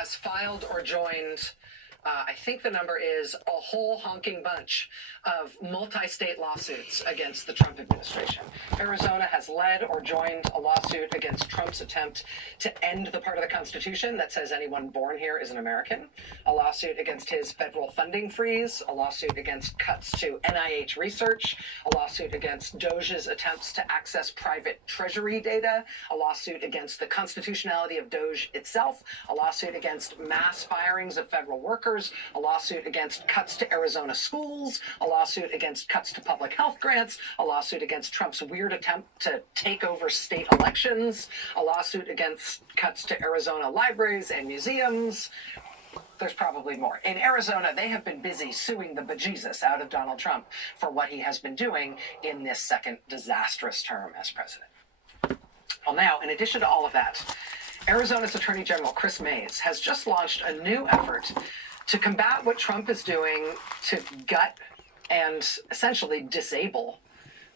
has filed or joined, I think the number is a whole honking bunch of multi-state lawsuits against the Trump administration. Arizona has led or joined a lawsuit against Trump's attempt to end the part of the Constitution that says anyone born here is an American, a lawsuit against his federal funding freeze, a lawsuit against cuts to NIH research, a lawsuit against DOJ's attempts to access private treasury data, a lawsuit against the constitutionality of DOJ itself, a lawsuit against mass firings of federal workers, a lawsuit against cuts to Arizona schools, a lawsuit against cuts to public health grants, a lawsuit against Trump's weird attempt to take over state elections, a lawsuit against cuts to Arizona libraries and museums. There's probably more. In Arizona, they have been busy suing the bejesus out of Donald Trump for what he has been doing in this second disastrous term as president. Well, now, in addition to all of that, Arizona's Attorney General Chris Mays has just launched a new effort to combat what Trump is doing to gut and essentially disable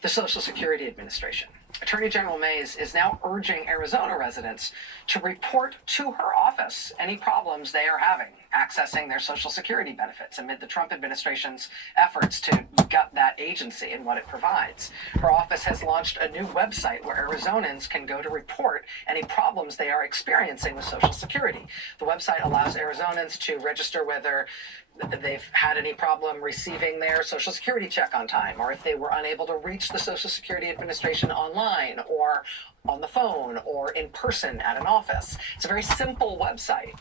the Social Security Administration. Attorney General Mays is now urging Arizona residents to report to her office any problems they are having accessing their Social Security benefits amid the Trump administration's efforts to gut that agency and what it provides. Her office has launched a new website where Arizonans can go to report any problems they are experiencing with Social Security. The website allows Arizonans to register whether they've had any problem receiving their Social Security check on time, or if they were unable to reach the Social Security Administration online or on the phone or in person at an office. It's a very simple website,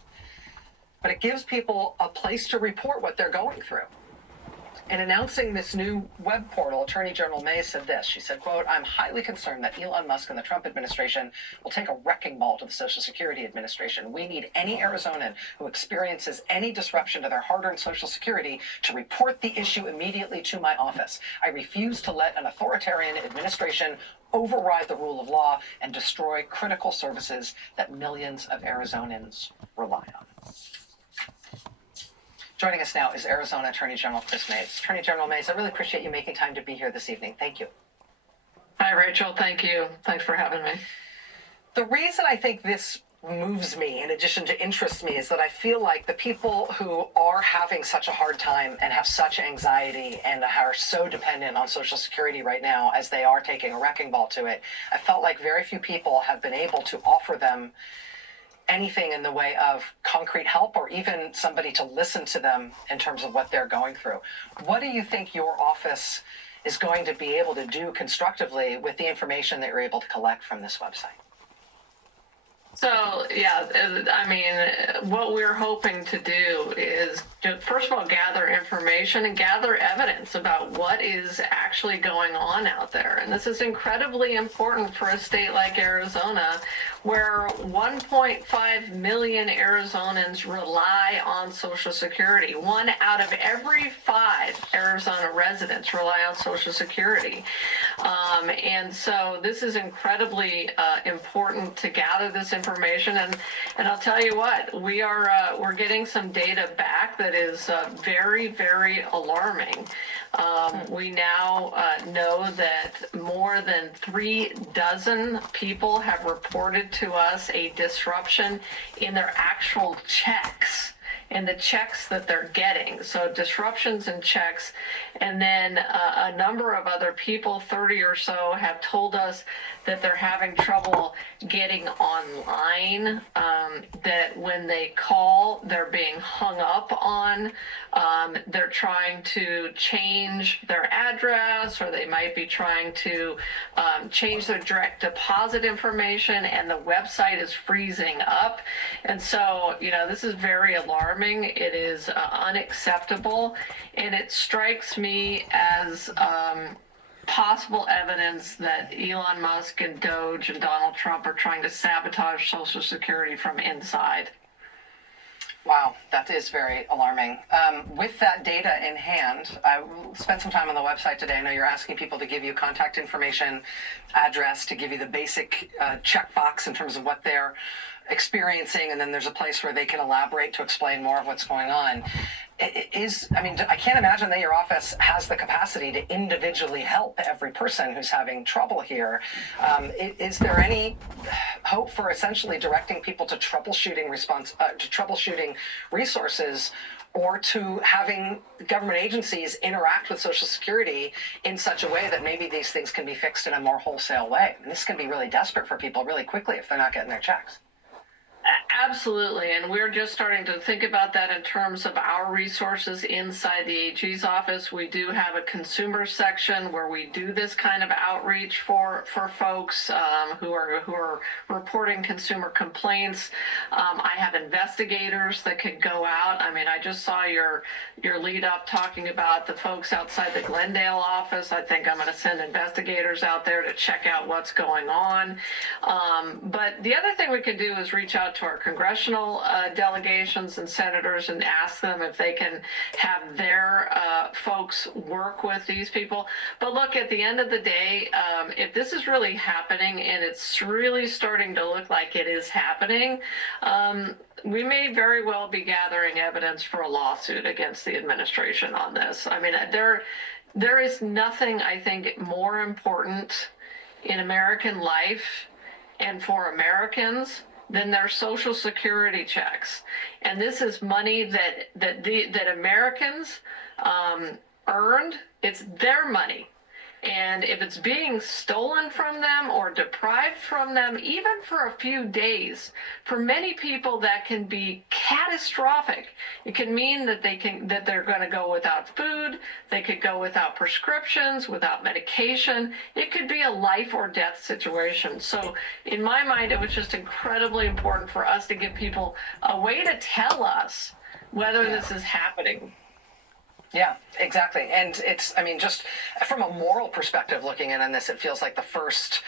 but it gives people a place to report what they're going through. In announcing this new web portal, Attorney General Mays said this. She said, quote, "I'm highly concerned that Elon Musk and the Trump administration will take a wrecking ball to the Social Security Administration. We need any Arizonan who experiences any disruption to their hard-earned Social Security to report the issue immediately to my office. I refuse to let an authoritarian administration override the rule of law and destroy critical services that millions of Arizonans rely on." Joining us now is Arizona Attorney General Chris Mays. Attorney General Mays, I really appreciate you making time to be here this evening. Thank you. Hi, Rachel. Thank you. Thanks for having me. The reason I think this moves me, in addition to interests me, is that I feel like the people who are having such a hard time and have such anxiety and are so dependent on Social Security right now as they are taking a wrecking ball to it, I felt like very few people have been able to offer them anything in the way of concrete help or even somebody to listen to them in terms of what they're going through. What do you think your office is going to be able to do constructively with the information that you're able to collect from this website? So, yeah, I mean, what we're hoping to do is, first of all, gather information and gather evidence about what is actually going on out there. And this is incredibly important for a state like Arizona, where 1.5 million Arizonans rely on Social Security. 1 out of every 5 Arizona residents rely on Social Security. And so this is incredibly important to gather this information. And I'll tell you what, we're getting some data back that is very, very alarming. We now know that more than 36 people have reported to us a disruption in their actual checks, in the checks that they're getting. So disruptions in checks. And then a number of other people, 30 or so, have told us that they're having trouble getting online, that when they call, they're being hung up on. They're trying to change their address, or they might be trying to change their direct deposit information, and the website is freezing up. And so, this is very alarming. It is unacceptable, and it strikes me as possible evidence that Elon Musk and DOJ and Donald Trump are trying to sabotage Social Security from inside. Wow, that is very alarming. With that data in hand, I spent some time on the website today. I know you're asking people to give you contact information, address, to give you the basic checkbox in terms of what they're experiencing, and then there's a place where they can elaborate to explain more of what's going on. I can't imagine that your office has the capacity to individually help every person who's having trouble here. Is there any hope for essentially directing people to troubleshooting resources, or to having government agencies interact with Social Security in such a way that maybe these things can be fixed in a more wholesale way? And this can be really desperate for people really quickly if they're not getting their checks. Absolutely, and we're just starting to think about that in terms of our resources inside the AG's office. We do have a consumer section where we do this kind of outreach for folks who are reporting consumer complaints. I have investigators that could go out. I mean, I just saw your lead up talking about the folks outside the Glendale office. I think I'm going to send investigators out there to check out what's going on. But the other thing we can do is reach out to our congressional delegations and senators and ask them if they can have their folks work with these people. But look, at the end of the day, if this is really happening, and it's really starting to look like it is happening, we may very well be gathering evidence for a lawsuit against the administration on this. I mean, there is nothing, I think, more important in American life and for Americans than their Social Security checks. And this is money that Americans earned. It's their money. And if it's being stolen from them or deprived from them, even for a few days, for many people that can be catastrophic. It can mean that they're going to go without food, they could go without prescriptions, without medication. It could be a life or death situation. So in my mind, it was just incredibly important for us to give people a way to tell us whether this is happening. Yeah, exactly. And just from a moral perspective, looking in on this, it feels like the first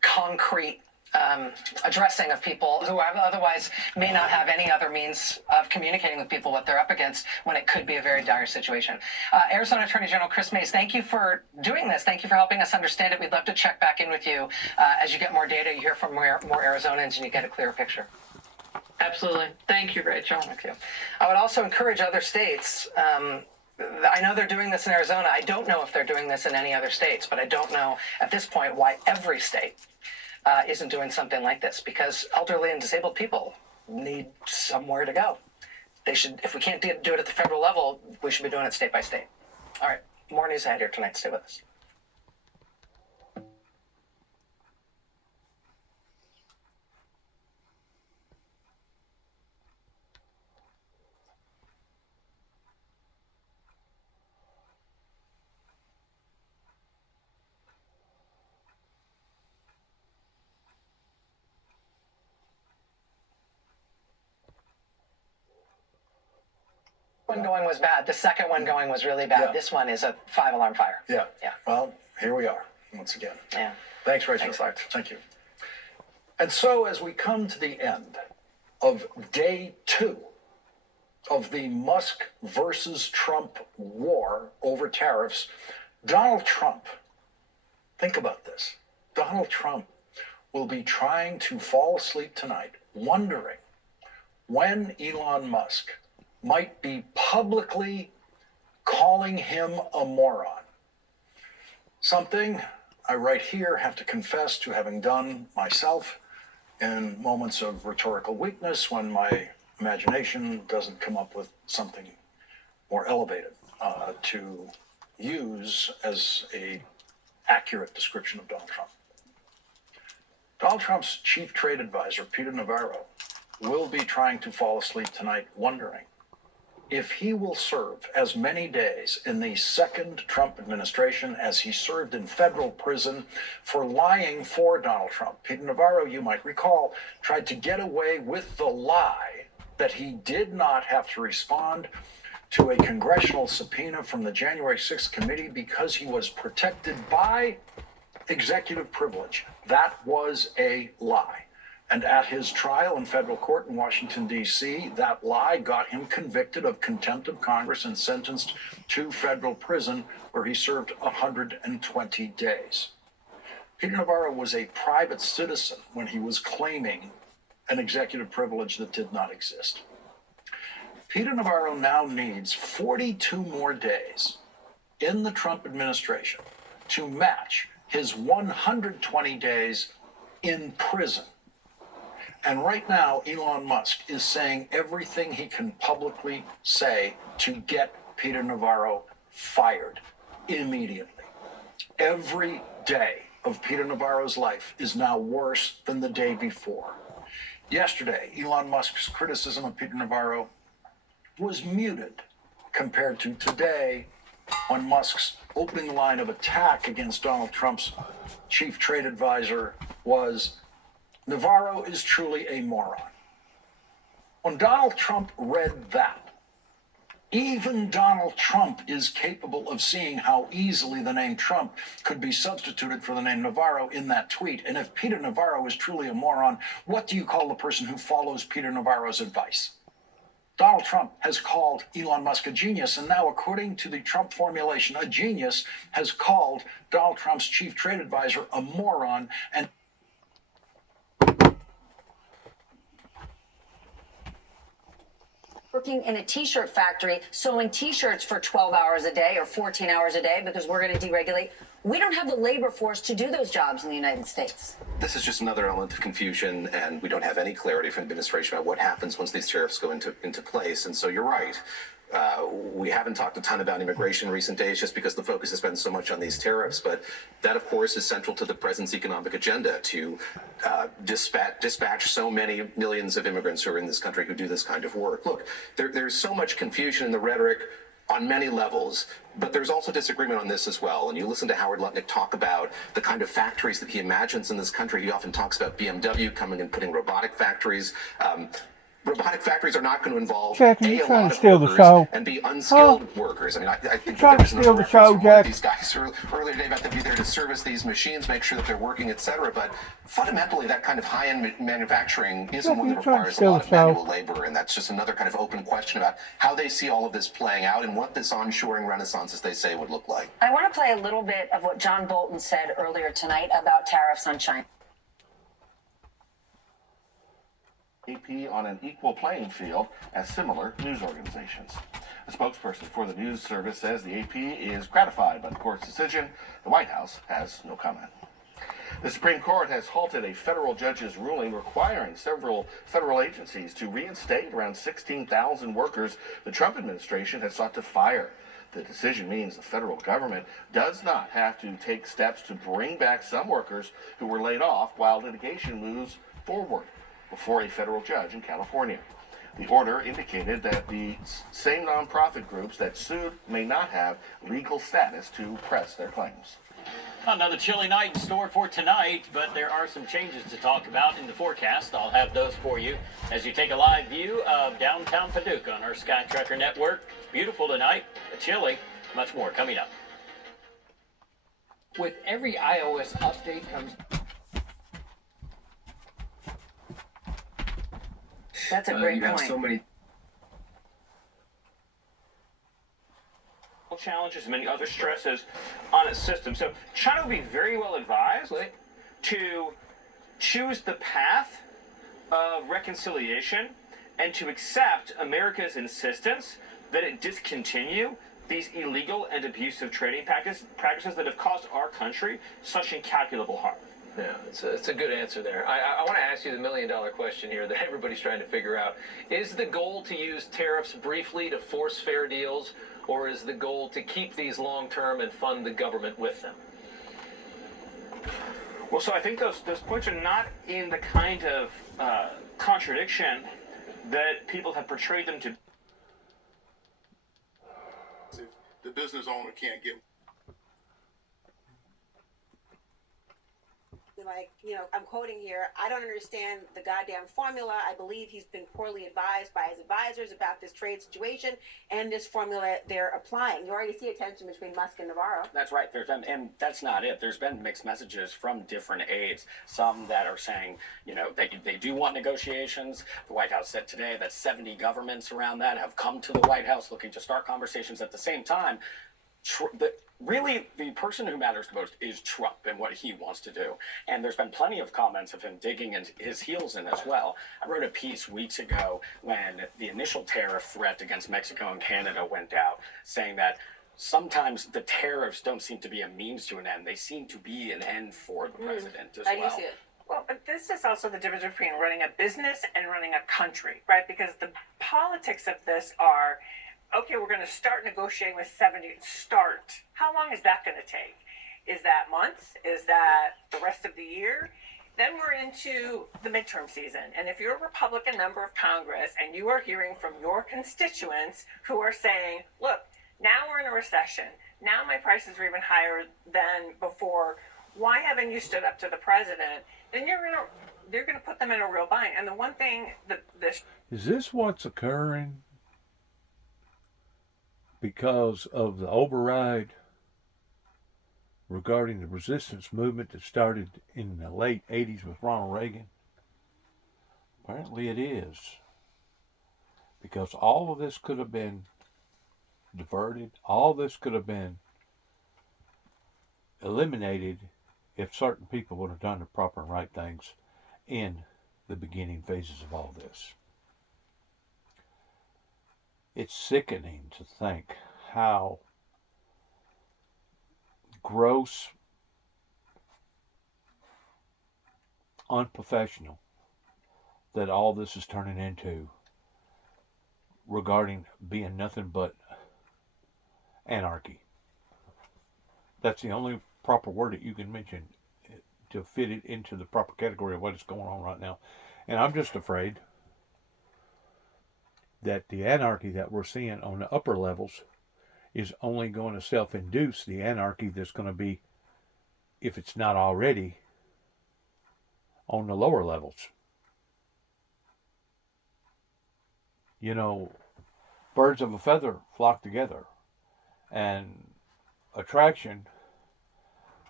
concrete addressing of people who otherwise may not have any other means of communicating with people what they're up against when it could be a very dire situation. Arizona Attorney General Kris Mayes, thank you for doing this. Thank you for helping us understand it. We'd love to check back in with you as you get more data, you hear from more Arizonans, and you get a clearer picture. Absolutely. Thank you, Rachel. Thank you. I would also encourage other states. I know they're doing this in Arizona. I don't know if they're doing this in any other states, but I don't know at this point why every state isn't doing something like this, because elderly and disabled people need somewhere to go. They should, if we can't do it at the federal level, we should be doing it state by state. All right, more news ahead here tonight. Stay with us. One going was bad. The second one going was really bad. Yeah. This one is a 5-alarm fire. Yeah. Yeah. Well, here we are once again. Yeah. Thanks, Rachel. Thanks, Lars. Thank you. And so as we come to the end of day 2 of the Musk versus Trump war over tariffs, Donald Trump, think about this. Donald Trump will be trying to fall asleep tonight, wondering when Elon Musk might be publicly calling him a moron. Something I right here have to confess to having done myself in moments of rhetorical weakness when my imagination doesn't come up with something more elevated to use as a accurate description of Donald Trump. Donald Trump's chief trade advisor, Peter Navarro, will be trying to fall asleep tonight wondering if he will serve as many days in the second Trump administration as he served in federal prison for lying for Donald Trump. Peter Navarro, you might recall, tried to get away with the lie that he did not have to respond to a congressional subpoena from the January 6th committee because he was protected by executive privilege. That was a lie. And at his trial in federal court in Washington, D.C., that lie got him convicted of contempt of Congress and sentenced to federal prison, where he served 120 days. Peter Navarro was a private citizen when he was claiming an executive privilege that did not exist. Peter Navarro now needs 42 more days in the Trump administration to match his 120 days in prison. And right now, Elon Musk is saying everything he can publicly say to get Peter Navarro fired immediately. Every day of Peter Navarro's life is now worse than the day before. Yesterday, Elon Musk's criticism of Peter Navarro was muted compared to today, when Musk's opening line of attack against Donald Trump's chief trade advisor was, "Navarro is truly a moron." When Donald Trump read that, even Donald Trump is capable of seeing how easily the name Trump could be substituted for the name Navarro in that tweet. And if Peter Navarro is truly a moron, what do you call the person who follows Peter Navarro's advice? Donald Trump has called Elon Musk a genius, and now, according to the Trump formulation, a genius has called Donald Trump's chief trade advisor a moron. And working in a t-shirt factory, sewing t-shirts for 12 hours a day or 14 hours a day because we're going to deregulate. We don't have the labor force to do those jobs in the United States. This is just another element of confusion, and we don't have any clarity from the administration about what happens once these tariffs go into place. And so you're right. We haven't talked a ton about immigration in recent days just because the focus has been so much on these tariffs. But that, of course, is central to the president's economic agenda to dispatch so many millions of immigrants who are in this country who do this kind of work. Look, there's so much confusion in the rhetoric on many levels, but there's also disagreement on this as well. And you listen to Howard Lutnick talk about the kind of factories that he imagines in this country. He often talks about BMW coming and putting robotic factories. Robotic factories are not going to involve Jack, are you trying to steal the show? And be unskilled workers. I mean, I think trying there to was steal the show, Jack? these guys earlier today about to be there to service these machines, make sure that they're working, etc. But fundamentally, that kind of high-end manufacturing isn't Jack, one that you're trying to requires a steal lot the of show. manual labor, and that's just another kind of open question about how they see all of this playing out and what this onshoring renaissance, as they say, would look like. I want to play a little bit of what John Bolton said earlier tonight about tariffs on China. AP on an equal playing field as similar news organizations. A spokesperson for the news service says the AP is gratified by the court's decision. The White House has no comment. The Supreme Court has halted a federal judge's ruling requiring several federal agencies to reinstate around 16,000 workers the Trump administration has sought to fire. The decision means the federal government does not have to take steps to bring back some workers who were laid off while litigation moves forward before a federal judge in California. The order indicated that the same nonprofit groups that sued may not have legal status to press their claims. Another chilly night in store for tonight, but there are some changes to talk about in the forecast. I'll have those for you as you take a live view of downtown Paducah on our Sky Tracker network. It's beautiful tonight, but chilly. Much more coming up. With every iOS update comes. That's a great you have point. so many challenges and many other stresses on its system. So China would be very well advised to choose the path of reconciliation and to accept America's insistence that it discontinue these illegal and abusive trading practices that have caused our country such incalculable harm. Yeah, it's a good answer there. I want to ask you the million-dollar question here that everybody's trying to figure out. Is the goal to use tariffs briefly to force fair deals, or is the goal to keep these long-term and fund the government with them? Well, so I think those points are not in the kind of contradiction that people have portrayed them to. If the business owner can't get, like, I'm quoting here, I don't understand the goddamn formula. I believe he's been poorly advised by his advisors about this trade situation and this formula they're applying. You already see a tension between Musk and Navarro. That's right. And that's not it. There's been mixed messages from different aides. Some that are saying, they do want negotiations. The White House said today that 70 governments around that have come to the White House looking to start conversations. At the same time, really the person who matters the most is Trump and what he wants to do. And there's been plenty of comments of him digging his heels in as well. I wrote a piece weeks ago when the initial tariff threat against Mexico and Canada went out, saying that sometimes the tariffs don't seem to be a means to an end. They seem to be an end for the president as well. How do you see it? Well, but this is also the difference between running a business and running a country, right? Because the politics of this are, okay, we're going to start negotiating with 70. Start. How long is that going to take? Is that months? Is that the rest of the year? Then we're into the midterm season. And if you're a Republican member of Congress and you are hearing from your constituents who are saying, look, now we're in a recession. Now my prices are even higher than before. Why haven't you stood up to the president? Then they're gonna put them in a real bind. And the one thing that this Is this what's occurring because of the override regarding the resistance movement that started in the late 80s with Ronald Reagan? Apparently it is. Because all of this could have been diverted. All this could have been eliminated if certain people would have done the proper and right things in the beginning phases of all this. It's sickening to think how gross, unprofessional that all this is turning into regarding being nothing but anarchy. That's the only proper word that you can mention to fit it into the proper category of what is going on right now. And I'm just afraid that the anarchy that we're seeing on the upper levels is only going to self-induce the anarchy that's going to be, if it's not already, on the lower levels. You know, birds of a feather flock together, and attraction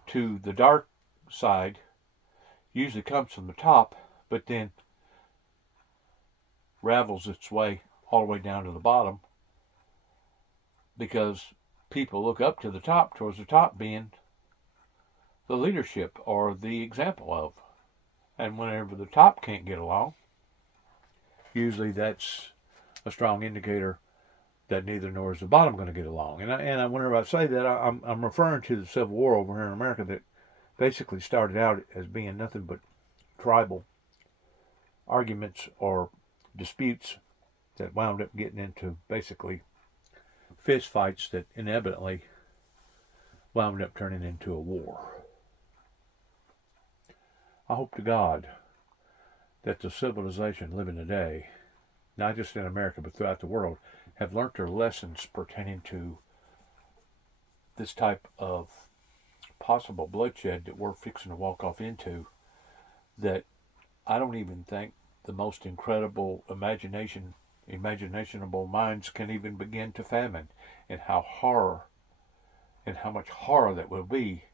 to the dark side usually comes from the top, but then ravels its way all the way down to the bottom, because people look up to the top, towards the top being the leadership or the example of. And whenever the top can't get along, usually that's a strong indicator that neither nor is the bottom going to get along. And whenever I say that, I'm referring to the Civil War over here in America that basically started out as being nothing but tribal arguments or disputes that wound up getting into basically fist fights that inevitably wound up turning into a war. I hope to God that the civilization living today, not just in America but throughout the world, have learned their lessons pertaining to this type of possible bloodshed that we're fixing to walk off into, that I don't even think the most incredible imaginationable minds can even begin to fathom, and how much horror that will be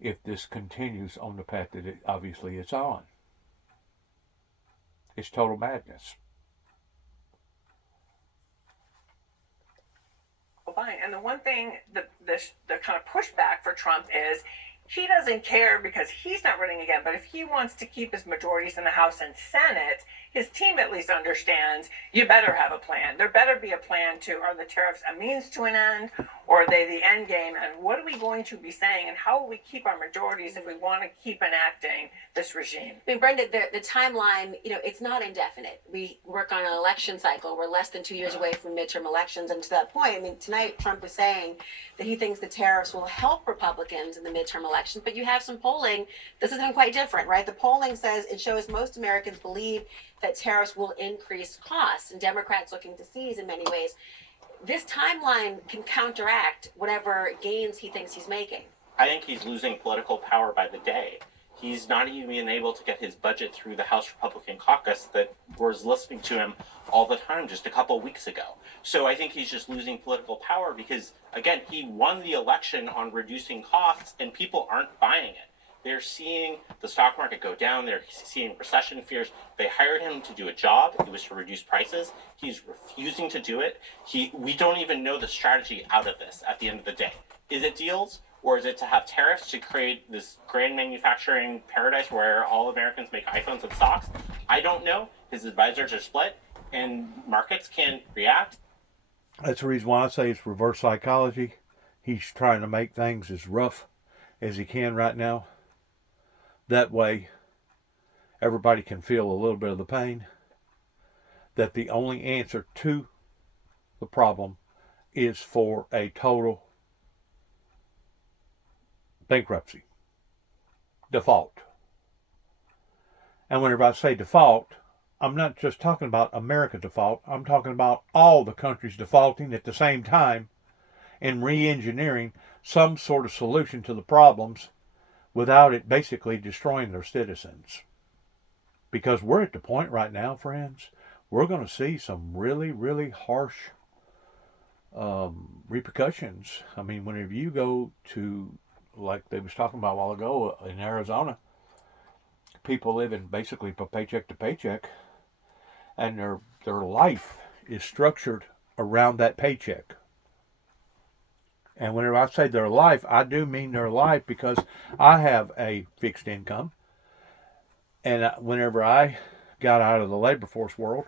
if this continues on the path that it obviously is on. It's total madness. And the one thing, the kind of pushback for Trump is he doesn't care because he's not running again. But if he wants to keep his majorities in the House and Senate, his team at least understands you better have a plan. There better be a plan to, are the tariffs a means to an end, or are they the end game? And what are we going to be saying? And how will we keep our majorities if we want to keep enacting this regime? I mean, Brenda, the timeline, it's not indefinite. We work on an election cycle. We're less than 2 years away from midterm elections. And to that point, I mean, tonight Trump was saying that he thinks the tariffs will help Republicans in the midterm elections. But you have some polling. This isn't quite different, right? The polling says it shows most Americans believe that tariffs will increase costs, and Democrats looking to seize in many ways. This timeline can counteract whatever gains he thinks he's making. I think he's losing political power by the day. He's not even able to get his budget through the House Republican caucus that was listening to him all the time just a couple weeks ago. So I think he's just losing political power because, again, he won the election on reducing costs and people aren't buying it. They're seeing the stock market go down. They're seeing recession fears. They hired him to do a job. It was to reduce prices. He's refusing to do it. We don't even know the strategy out of this at the end of the day. Is it deals, or is it to have tariffs to create this grand manufacturing paradise where all Americans make iPhones and socks? I don't know. His advisors are split, and markets can't react. That's the reason why I say it's reverse psychology. He's trying to make things as rough as he can right now. That way, everybody can feel a little bit of the pain. That the only answer to the problem is for a total bankruptcy, default. And whenever I say default, I'm not just talking about America default. I'm talking about all the countries defaulting at the same time and re-engineering some sort of solution to the problems without it basically destroying their citizens. Because we're at the point right now, friends, we're going to see some really, really harsh repercussions. I mean, whenever you go to, like they was talking about a while ago in Arizona, people living basically from paycheck to paycheck, and their life is structured around that paycheck. And whenever I say their life, I do mean their life, because I have a fixed income. And whenever I got out of the labor force world,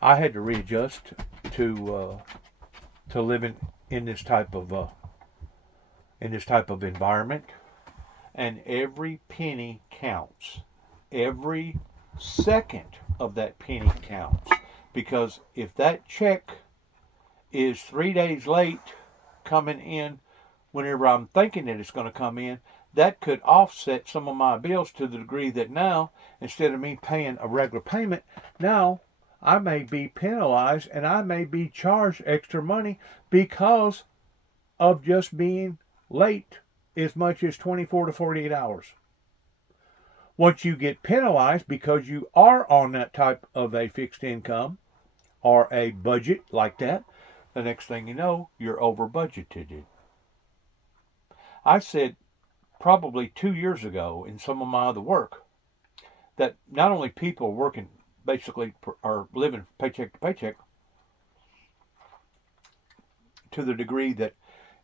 I had to readjust to living in this type of environment. And every penny counts. Every second of that penny counts. Because if that check is 3 days late coming in whenever I'm thinking that it's going to come in, that could offset some of my bills to the degree that now, instead of me paying a regular payment, now I may be penalized and I may be charged extra money because of just being late as much as 24 to 48 hours. Once you get penalized because you are on that type of a fixed income or a budget like that, the next thing you know, you're over budgeted. I said probably 2 years ago in some of my other work that not only people working basically are living paycheck to paycheck, to the degree that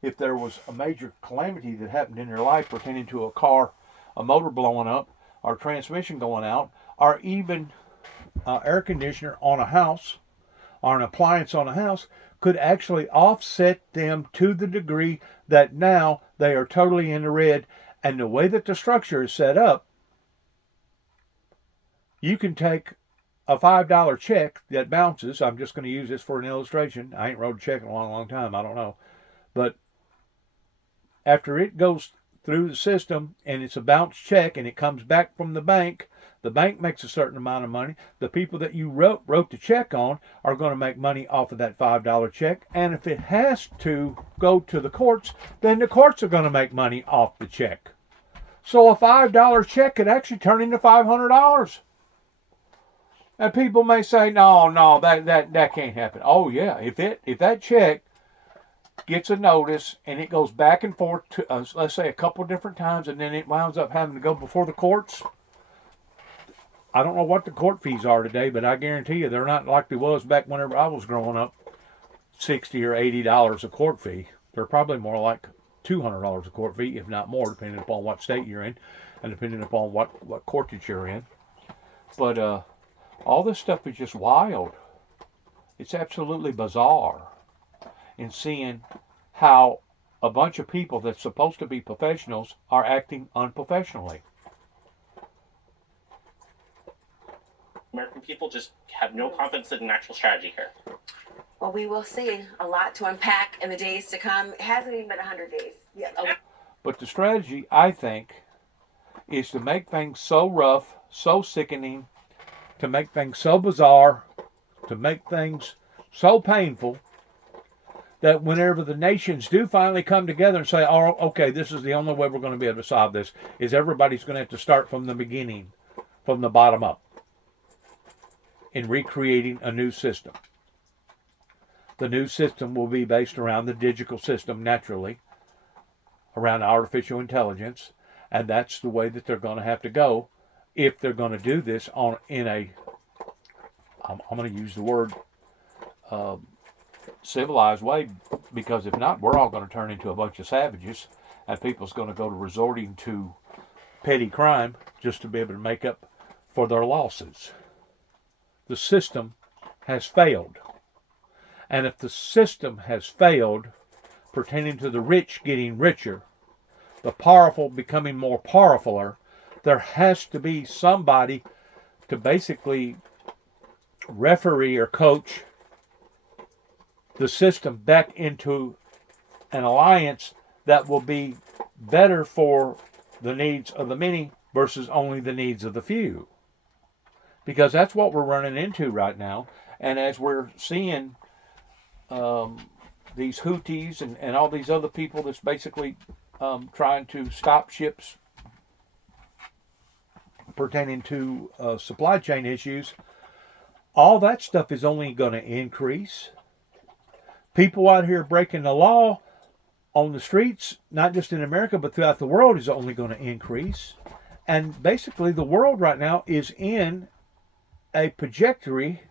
if there was a major calamity that happened in their life pertaining to a car, a motor blowing up, or transmission going out, or even air conditioner on a house, or an appliance on a house, could actually offset them to the degree that now they are totally in the red. And the way that the structure is set up, you can take a $5 check that bounces. I'm just going to use this for an illustration. I ain't wrote a check in a long, long time. I don't know. But after it goes through the system and it's a bounce check and it comes back from the bank makes a certain amount of money. The people that you wrote the check on are going to make money off of that $5 check. And if it has to go to the courts, then the courts are going to make money off the check. So a $5 check could actually turn into $500. And people may say, no, that can't happen. Oh yeah, if that check gets a notice and it goes back and forth to let's say a couple of different times, and then it winds up having to go before the courts. I don't know what the court fees are today, but I guarantee you they're not like they was back whenever I was growing up, $60 or $80 a court fee. They're probably more like $200 a court fee, if not more, depending upon what state you're in and depending upon what court that you're in. But all this stuff is just wild. It's absolutely bizarre in seeing how a bunch of people that's supposed to be professionals are acting unprofessionally. American people just have no confidence in an actual strategy here. Well, we will see. A lot to unpack in the days to come. It hasn't even been 100 days yet. But the strategy, I think, is to make things so rough, so sickening, to make things so bizarre, to make things so painful, that whenever the nations do finally come together and say, oh, okay, this is the only way we're going to be able to solve this, is everybody's going to have to start from the beginning, from the bottom up, in recreating a new system. The new system will be based around the digital system, naturally, around artificial intelligence, and that's the way that they're going to have to go if they're going to do this I'm going to use the word civilized way, because if not, we're all going to turn into a bunch of savages, and people's going to go to resorting to petty crime just to be able to make up for their losses. The system has failed. And if the system has failed, pertaining to the rich getting richer, the powerful becoming more powerfuler, there has to be somebody to basically referee or coach the system back into an alliance that will be better for the needs of the many versus only the needs of the few. Because that's what we're running into right now. And as we're seeing these Houthis and all these other people that's basically trying to stop ships pertaining to supply chain issues, all that stuff is only going to increase. People out here breaking the law on the streets, not just in America, but throughout the world, is only going to increase. And basically, the world right now is in a trajectory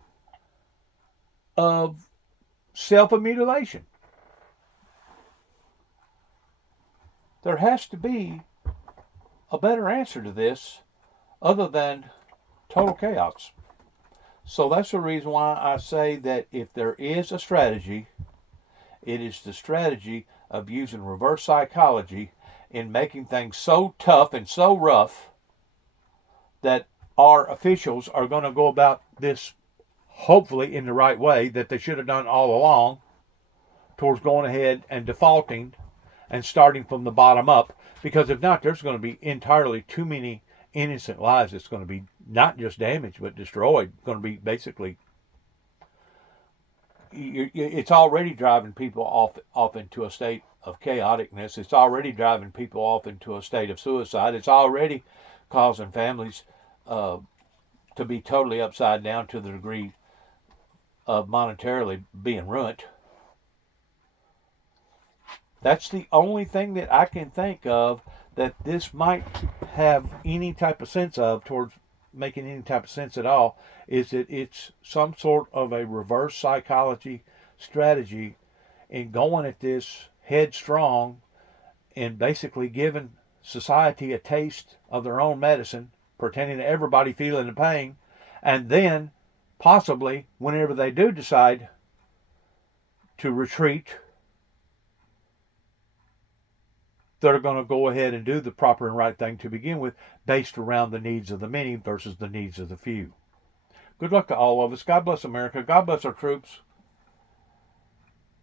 of self-mutilation. There has to be a better answer to this other than total chaos. So that's the reason why I say that if there is a strategy, it is the strategy of using reverse psychology in making things so tough and so rough that our officials are going to go about this hopefully in the right way that they should have done all along, towards going ahead and defaulting and starting from the bottom up. Because if not, there's going to be entirely too many innocent lives that's going to be not just damaged but destroyed. Going to be basically, it's already driving people off into a state of chaoticness. It's already driving people off into a state of suicide. It's already causing families to be totally upside down to the degree of monetarily being ruined. That's the only thing that I can think of that this might have any type of sense of, towards making any type of sense at all, is that it's some sort of a reverse psychology strategy in going at this headstrong and basically giving society a taste of their own medicine, pretending to everybody feeling the pain, and then possibly whenever they do decide to retreat, they're going to go ahead and do the proper and right thing to begin with, based around the needs of the many versus the needs of the few. Good luck to all of us. God bless America. God bless our troops.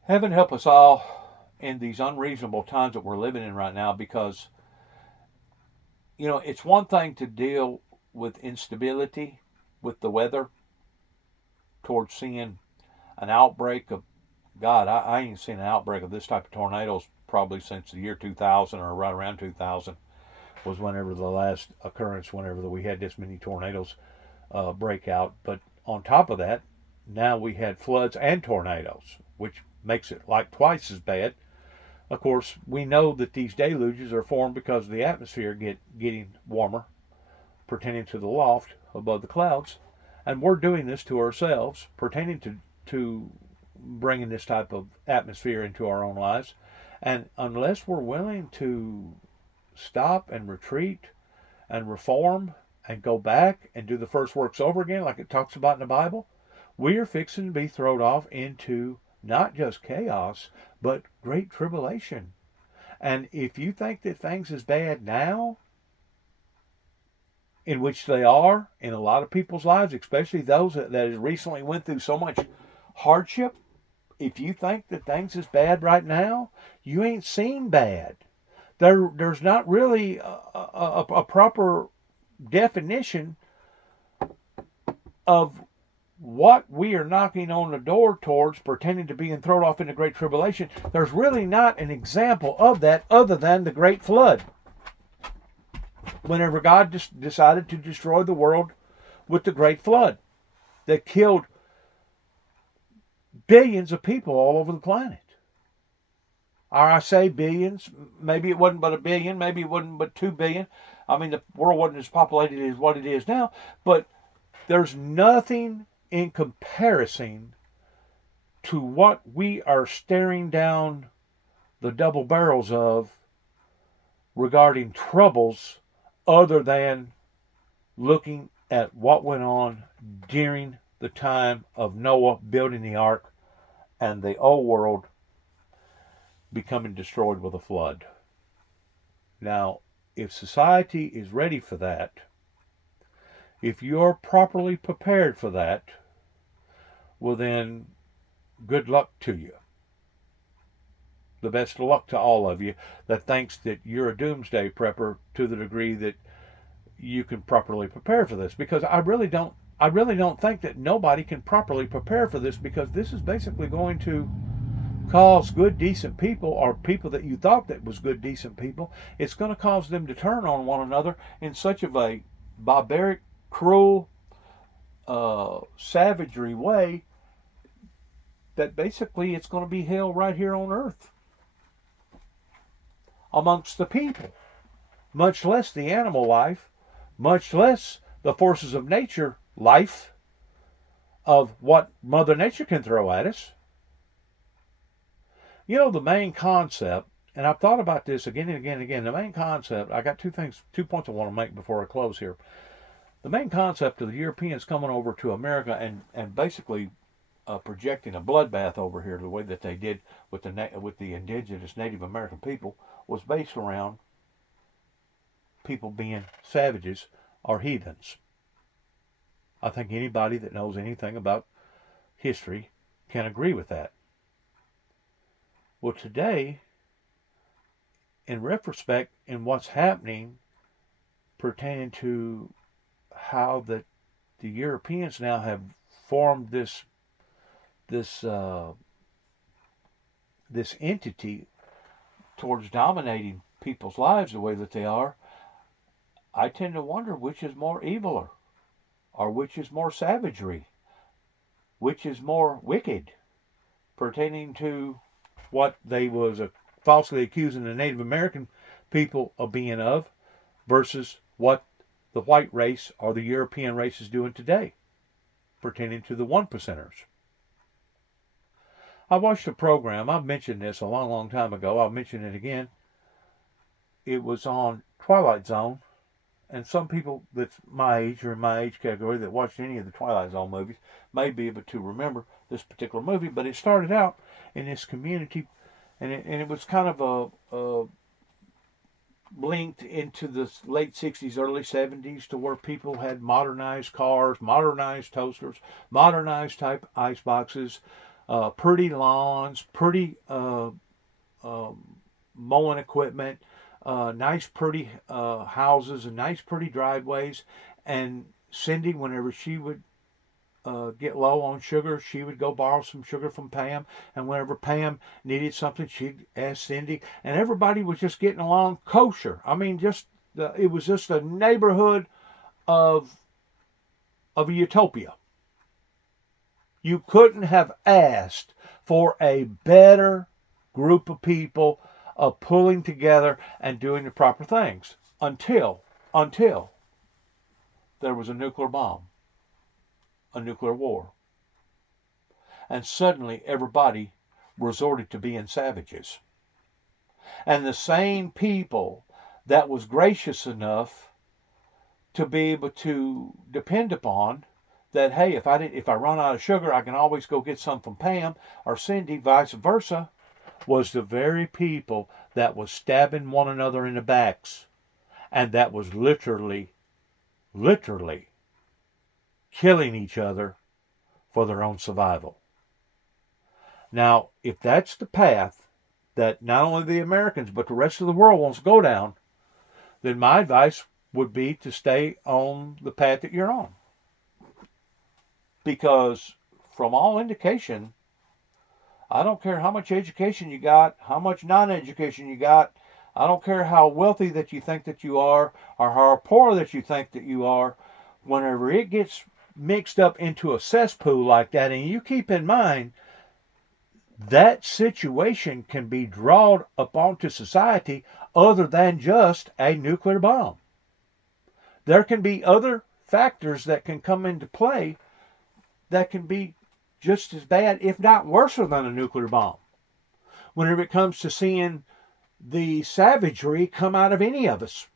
Heaven help us all in these unreasonable times that we're living in right now, because, you know, it's one thing to deal with instability with the weather, towards seeing an outbreak of, God, I ain't seen an outbreak of this type of tornadoes probably since the year 2000, or right around 2000 was whenever the last occurrence, whenever we had this many tornadoes break out. But on top of that, now we had floods and tornadoes, which makes it like twice as bad. Of course, we know that these deluges are formed because of the atmosphere getting warmer, pertaining to the loft above the clouds. And we're doing this to ourselves, pertaining to bringing this type of atmosphere into our own lives. And unless we're willing to stop and retreat and reform and go back and do the first works over again, like it talks about in the Bible, we are fixing to be thrown off into not just chaos, but great tribulation. And if you think that things is bad now, in which they are in a lot of people's lives, especially those that has recently went through so much hardship, if you think that things is bad right now, you ain't seen bad. There's not really a proper definition of what we are knocking on the door towards, pertaining to being thrown off into great tribulation. There's really not an example of that other than the great flood. Whenever God just decided to destroy the world with the great flood that killed billions of people all over the planet. Or I say billions, maybe it wasn't but a billion, maybe it wasn't but 2 billion. I mean, the world wasn't as populated as what it is now, but there's nothing in comparison to what we are staring down the double barrels of regarding troubles other than looking at what went on during the time of Noah building the ark and the old world becoming destroyed with a flood. Now, if society is ready for that, if you're properly prepared for that, well then, good luck to you. The best of luck to all of you that thinks that you're a doomsday prepper to the degree that you can properly prepare for this. Because I really don't think that nobody can properly prepare for this, because this is basically going to cause good, decent people, or people that you thought that was good, decent people, it's going to cause them to turn on one another in such of a barbaric, cruel, savagery way that basically it's going to be hell right here on earth amongst the people, much less the animal life, much less the forces of nature life of what Mother Nature can throw at us. You know, the main concept, and I've thought about this again and again and again, the main concept, I got 2 points I want to make before I close here. The main concept of the Europeans coming over to America and basically projecting a bloodbath over here the way that they did with the indigenous Native American people was based around people being savages or heathens. I think anybody that knows anything about history can agree with that. Well, today, in retrospect, in what's happening pertaining to how the Europeans now have formed this entity towards dominating people's lives the way that they are, I tend to wonder which is more eviler, or which is more savagery, which is more wicked, pertaining to what they was falsely accusing the Native American people of being of, versus what the white race or the European race is doing today, pertaining to the 1%ers. I watched a program, I've mentioned this a long, long time ago, I'll mention it again. It was on Twilight Zone, and some people that's my age or in my age category that watched any of the Twilight Zone movies may be able to remember this particular movie, but it started out in this community, and it was kind of a linked into the late 60s, early 70s, to where people had modernized cars, modernized toasters, modernized type ice boxes, pretty lawns, pretty mowing equipment, nice pretty houses and nice pretty driveways. And Cindy, whenever she would get low on sugar, she would go borrow some sugar from Pam, and whenever Pam needed something, she'd ask Cindy, and everybody was just getting along kosher. I mean, it was just a neighborhood of a utopia. You couldn't have asked for a better group of people of pulling together and doing the proper things until there was a nuclear bomb, a nuclear war. And suddenly everybody resorted to being savages. And the same people that was gracious enough to be able to depend upon that, hey, if I run out of sugar, I can always go get some from Pam or Cindy, vice versa, was the very people that was stabbing one another in the backs, and that was literally killing each other for their own survival. Now, if that's the path that not only the Americans but the rest of the world wants to go down, then my advice would be to stay on the path that you're on. Because from all indication, I don't care how much education you got, how much non-education you got, I don't care how wealthy that you think that you are, or how poor that you think that you are, whenever it gets mixed up into a cesspool like that, and you keep in mind, that situation can be drawn up onto society other than just a nuclear bomb. There can be other factors that can come into play that can be just as bad, if not worse than a nuclear bomb. Whenever it comes to seeing the savagery come out of any of us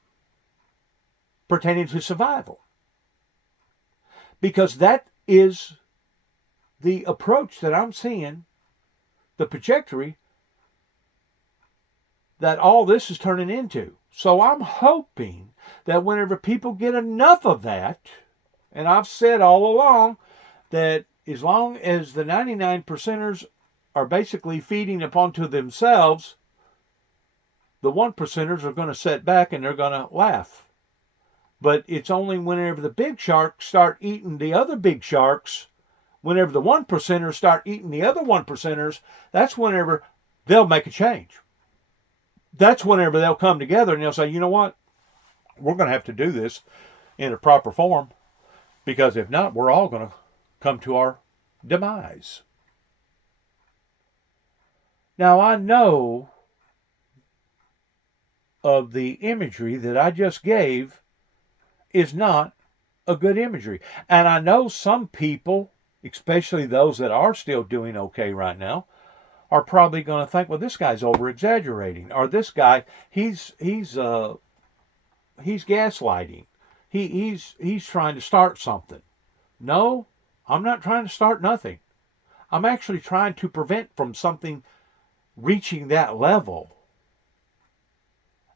pertaining to survival. Because that is the approach that I'm seeing, the trajectory that all this is turning into. So I'm hoping that whenever people get enough of that, and I've said all along that as long as the 99 percenters are basically feeding upon to themselves, the 1 percenters are going to sit back and they're going to laugh. But it's only whenever the big sharks start eating the other big sharks, whenever the 1 percenters start eating the other 1 percenters, that's whenever they'll make a change. That's whenever they'll come together and they'll say, you know what? We're going to have to do this in a proper form, because if not, we're all going to come to our demise. Now, I know of the imagery that I just gave is not a good imagery. And I know some people, especially those that are still doing okay right now, are probably going to think, well, this guy's over exaggerating, or this guy, he's gaslighting. He's trying to start something. No, I'm not trying to start nothing. I'm actually trying to prevent from something reaching that level.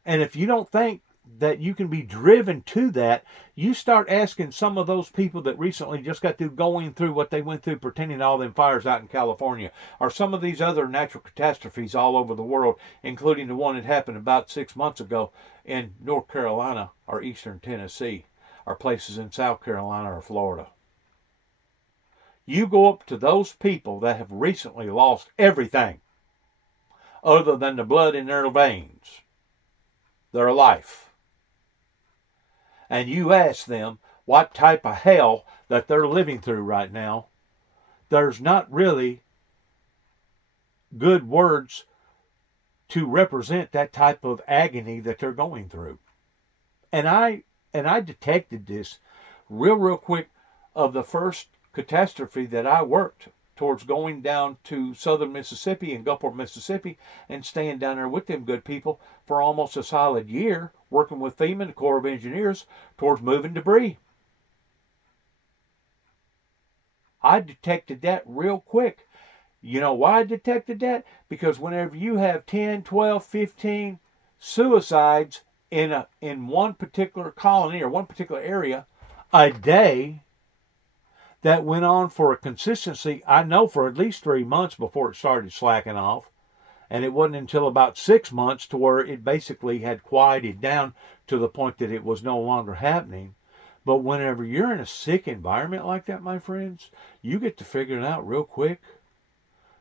And if you don't think that you can be driven to that, you start asking some of those people that recently just got through going through what they went through, pretending all them fires out in California, or some of these other natural catastrophes all over the world, including the one that happened about 6 months ago in North Carolina or eastern Tennessee, or places in South Carolina or Florida. You go up to those people that have recently lost everything other than the blood in their veins, their life, and you ask them what type of hell that they're living through right now, there's not really good words to represent that type of agony that they're going through. And I detected this real quick of the first catastrophe that I worked towards, going down to southern Mississippi and Gulfport, Mississippi, and staying down there with them good people for almost a solid year, working with FEMA, the Corps of Engineers, towards moving debris. I detected that real quick. You know why I detected that? Because whenever you have 10, 12, 15 suicides in one particular colony or one particular area a day, that went on for a consistency, I know, for at least 3 months before it started slacking off. And it wasn't until about 6 months to where it basically had quieted down to the point that it was no longer happening. But whenever you're in a sick environment like that, my friends, you get to figure it out real quick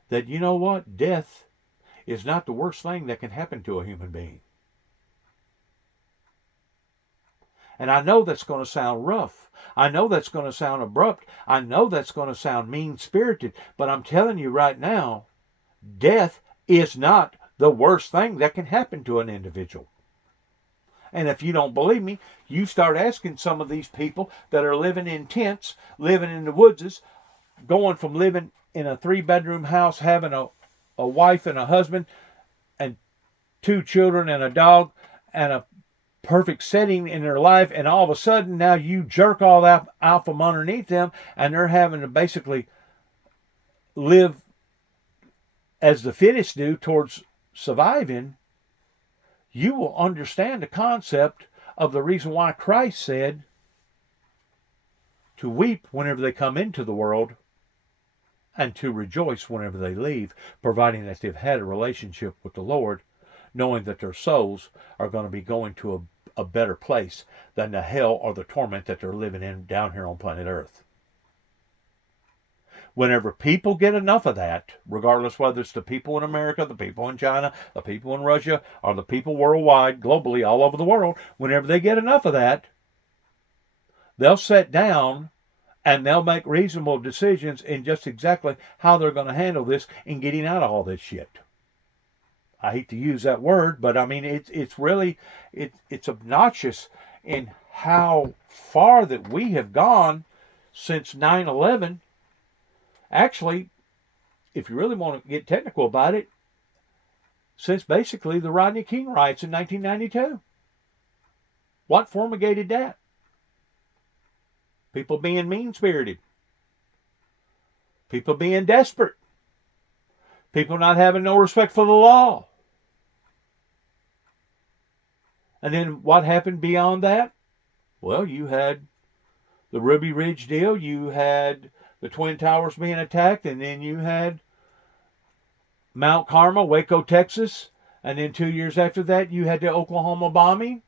that, you know what, death is not the worst thing that can happen to a human being. And I know that's going to sound rough. I know that's going to sound abrupt. I know that's going to sound mean-spirited. But I'm telling you right now, death is not the worst thing that can happen to an individual. And if you don't believe me, you start asking some of these people that are living in tents, living in the woods, going from living in a 3-bedroom house, having a wife and a husband and 2 children and a dog and a perfect setting in their life, and all of a sudden now you jerk all that out from underneath them, and they're having to basically live as the fittest do towards surviving. You will understand the concept of the reason why Christ said to weep whenever they come into the world and to rejoice whenever they leave, providing that they've had a relationship with the Lord, knowing that their souls are going to be going to a better place than the hell or the torment that they're living in down here on planet Earth. Whenever people get enough of that, regardless whether it's the people in America, the people in China, the people in Russia, or the people worldwide, globally, all over the world, whenever they get enough of that, they'll sit down and they'll make reasonable decisions in just exactly how they're going to handle this in getting out of all this shit. I hate to use that word, but I mean, it's really obnoxious in how far that we have gone since 9/11. Actually, if you really want to get technical about it, since basically the Rodney King riots in 1992. What formigated that? People being mean-spirited. People being desperate. People not having no respect for the law. And then what happened beyond that? Well, you had the Ruby Ridge deal. You had the Twin Towers being attacked. And then you had Mount Carmel, Waco, Texas. And then 2 years after that, you had the Oklahoma bombing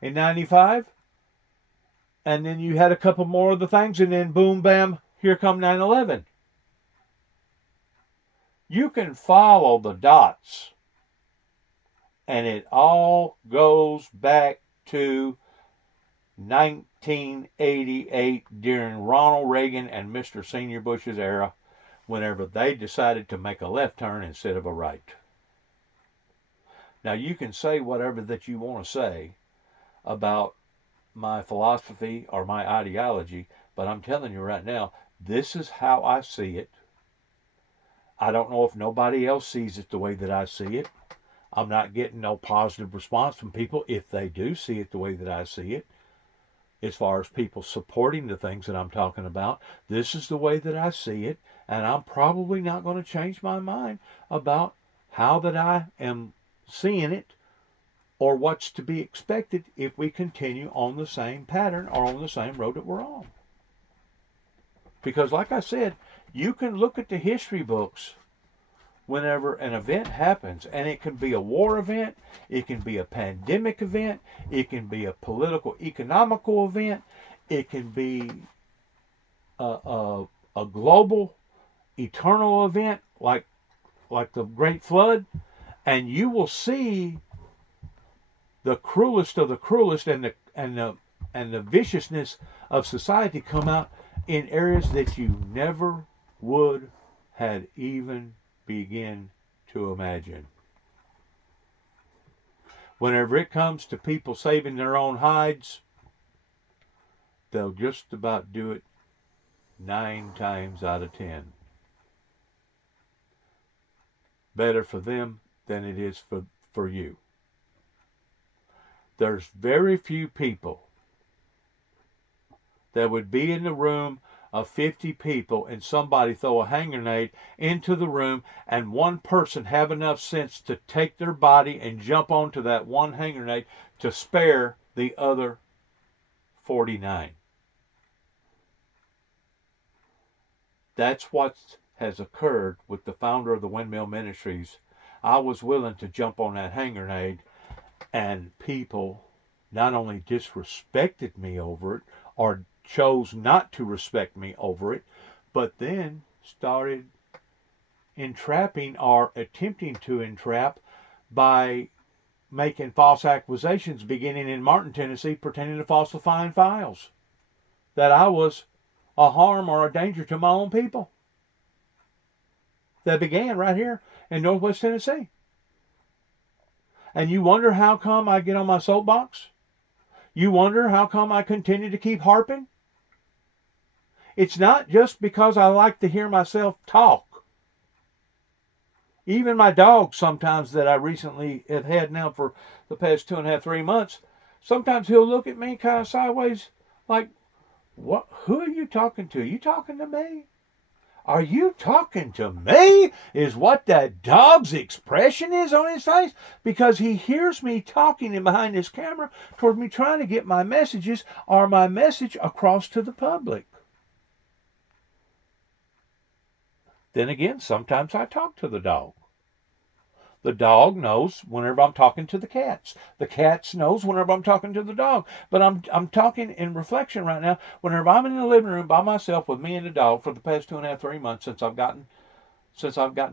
in 95. And then you had a couple more of the things. And then boom, bam, here come 9/11. You can follow the dots. And it all goes back to 1988 during Ronald Reagan and Mr. Senior Bush's era, whenever they decided to make a left turn instead of a right. Now, you can say whatever that you want to say about my philosophy or my ideology, but I'm telling you right now, this is how I see it. I don't know if nobody else sees it the way that I see it. I'm not getting no positive response from people if they do see it the way that I see it. As far as people supporting the things that I'm talking about, this is the way that I see it, and I'm probably not going to change my mind about how that I am seeing it or what's to be expected if we continue on the same pattern or on the same road that we're on. Because like I said, you can look at the history books whenever an event happens, and it can be a war event, it can be a pandemic event, it can be a political, economical event, it can be a global, eternal event like the Great Flood, and you will see the cruelest of the cruelest and the viciousness of society come out in areas that you never would had even begin to imagine. Whenever it comes to people saving their own hides, they'll just about do it 9 times out of 10. Better for them than it is for you. There's very few people that would be in the room of 50 people and somebody throw a hand grenade into the room and one person have enough sense to take their body and jump onto that one hand grenade to spare the other 49. That's what has occurred with the founder of the Windmill Ministries. I was willing to jump on that hand grenade, and people not only disrespected me over it or chose not to respect me over it, but then started entrapping or attempting to entrap by making false accusations beginning in Martin, Tennessee, pretending to falsifying files that I was a harm or a danger to my own people. That began right here in Northwest Tennessee. And you wonder how come I get on my soapbox? You wonder how come I continue to keep harping? It's not just because I like to hear myself talk. Even my dog sometimes that I recently have had now for the past 2.5, 3 months, sometimes he'll look at me kind of sideways like, "What? Who are you talking to? You talking to me? Are you talking to me?" is what that dog's expression is on his face, because he hears me talking in behind this camera toward me trying to get my messages or my message across to the public. Then again, sometimes I talk to the dog. The dog knows whenever I'm talking to the cats. The cats knows whenever I'm talking to the dog. But I'm talking in reflection right now. Whenever I'm in the living room by myself with me and the dog for the past 2.5, 3 months since I've gotten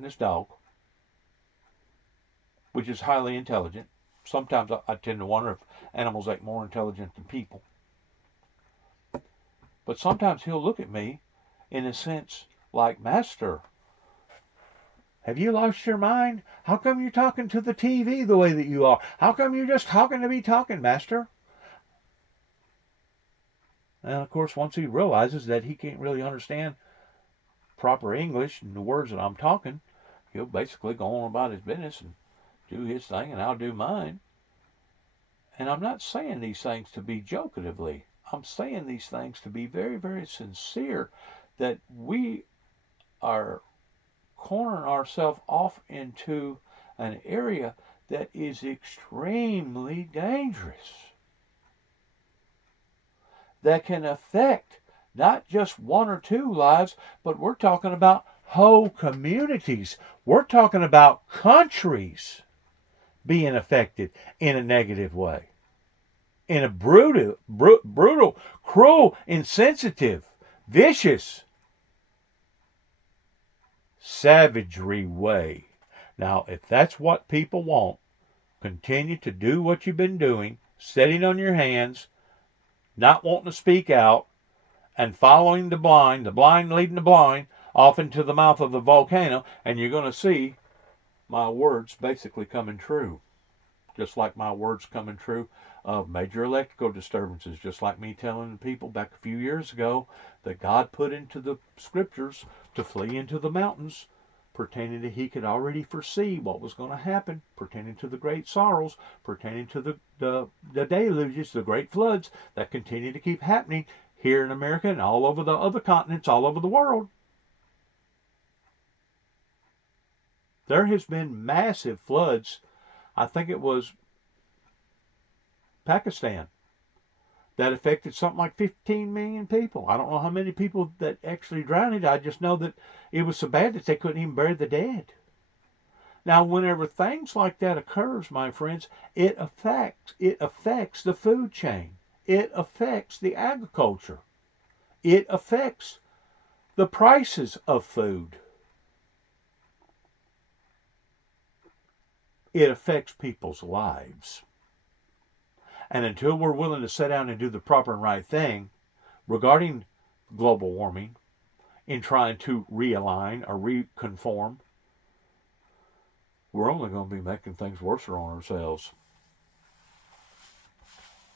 this dog, which is highly intelligent. Sometimes I tend to wonder if animals act more intelligent than people. But sometimes he'll look at me in a sense like, "Master, have you lost your mind? How come you're talking to the TV the way that you are? How come you're just talking to be talking, Master?" And of course, once he realizes that he can't really understand proper English and the words that I'm talking, he'll basically go on about his business and do his thing, and I'll do mine. And I'm not saying these things to be jokatively. I'm saying these things to be very, very sincere, that we are cornering ourselves off into an area that is extremely dangerous, that can affect not just one or two lives, but we're talking about whole communities. We're talking about countries being affected in a negative way, in a brutal, cruel, insensitive, vicious, savagery way. Now, if that's what people want, continue to do what you've been doing, sitting on your hands, not wanting to speak out, and following the blind leading the blind, off into the mouth of the volcano, and you're going to see my words basically coming true. Just like my words coming true of major electrical disturbances, just like me telling the people back a few years ago that God put into the scriptures to flee into the mountains, pertaining to he could already foresee what was going to happen, pertaining to the great sorrows, pertaining to the deluges, the great floods that continue to keep happening here in America and all over the other continents, all over the world. There has been massive floods. I think it was Pakistan that affected something like 15 million people. I don't know how many people that actually drowned. I just know that it was so bad that they couldn't even bury the dead. Now, whenever things like that occurs, my friends, it affects the food chain. It affects the agriculture. It affects the prices of food. It affects people's lives. And until we're willing to sit down and do the proper and right thing regarding global warming, in trying to realign or reconform, we're only going to be making things worse on ourselves.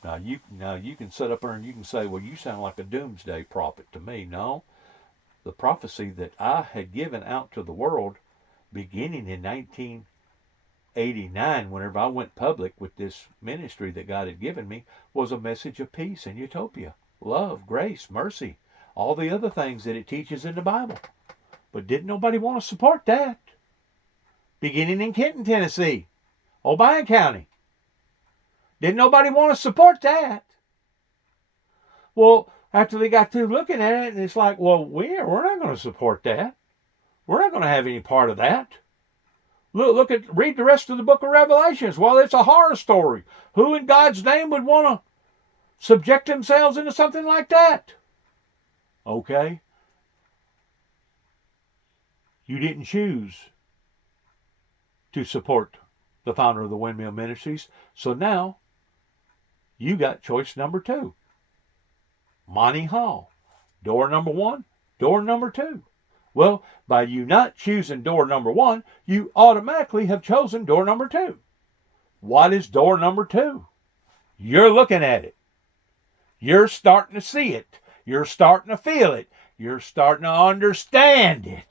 Now you can sit up there and you can say, well, you sound like a doomsday prophet to me. No, the prophecy that I had given out to the world beginning in 1989, whenever I went public with this ministry that God had given me, was a message of peace and utopia, love, grace, mercy, all the other things that it teaches in the Bible. But didn't nobody want to support that? Beginning in Kenton, Tennessee, Obion County. Didn't nobody want to support that? Well, after they got through looking at it, and it's like, well, we're not going to support that. We're not going to have any part of that. Read the rest of the book of Revelations. Well, it's a horror story. Who in God's name would want to subject themselves into something like that? Okay. You didn't choose to support the founder of the Windmill Ministries, so now you got choice number 2. Monty Hall. Door number 1, door number 2. Well, by you not choosing door number 1, you automatically have chosen door number 2. What is door number 2? You're looking at it. You're starting to see it. You're starting to feel it. You're starting to understand it.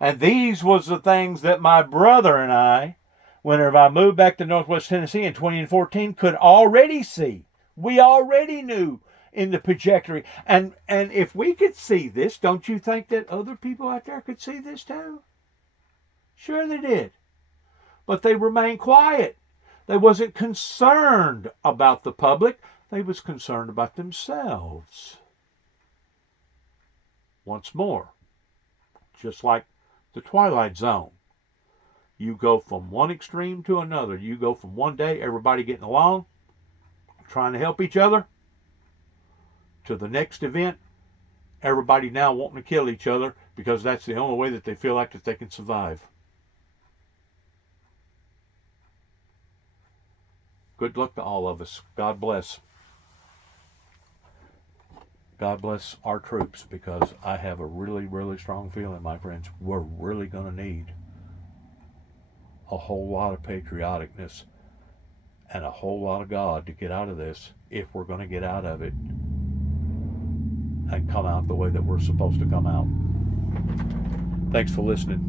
And these was the things that my brother and I, whenever I moved back to Northwest Tennessee in 2014, could already see. We already knew in the trajectory. And if we could see this, don't you think that other people out there could see this too? Sure they did. But they remained quiet. They wasn't concerned about the public. They was concerned about themselves. Once more, just like the Twilight Zone. You go from one extreme to another. You go from one day, everybody getting along, trying to help each other, to the next event, everybody now wanting to kill each other because that's the only way that they feel like that they can survive. Good luck to all of us. God bless. God bless our troops, because I have a really, really strong feeling, my friends, we're really going to need a whole lot of patrioticness and a whole lot of God to get out of this, if we're going to get out of it. and come out the way that we're supposed to come out. Thanks for listening.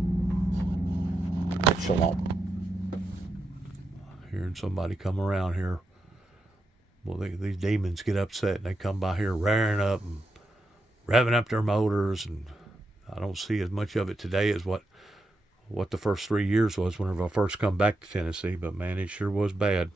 Shalom. Hearing somebody come around here. Well, these demons get upset and they come by here raring up and revving up their motors, and I don't see as much of it today as what the first 3 years was whenever I first come back to Tennessee, but man, it sure was bad.